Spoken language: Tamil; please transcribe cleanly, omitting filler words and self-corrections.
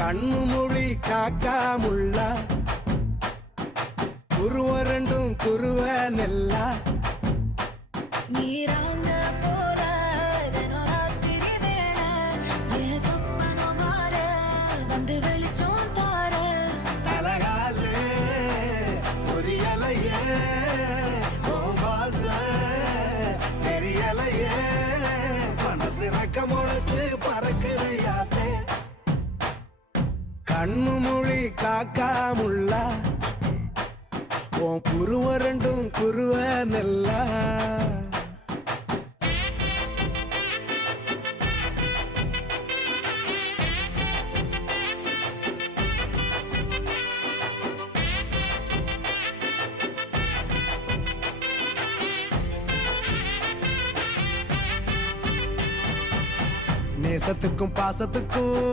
கண்ணு மொழி காக்காமுள்ள குருவ ரெண்டும் குருவ நெல்லா நீராங்க போல தினராத்திரி வேளை என் சொப்பனம் மாற வந்து வெளிச்சம் தார தலகாலே பொரியலையே ஓம்பாச தெரியலையே மனசு ரக்க முளைச்சு பறக்குறையாத்தே கண்ணு மொழி காக்காமுள்ள உன் குருவ ரெண்டும் குருவ நெல்லா நேசத்துக்கும் பாசத்துக்கும்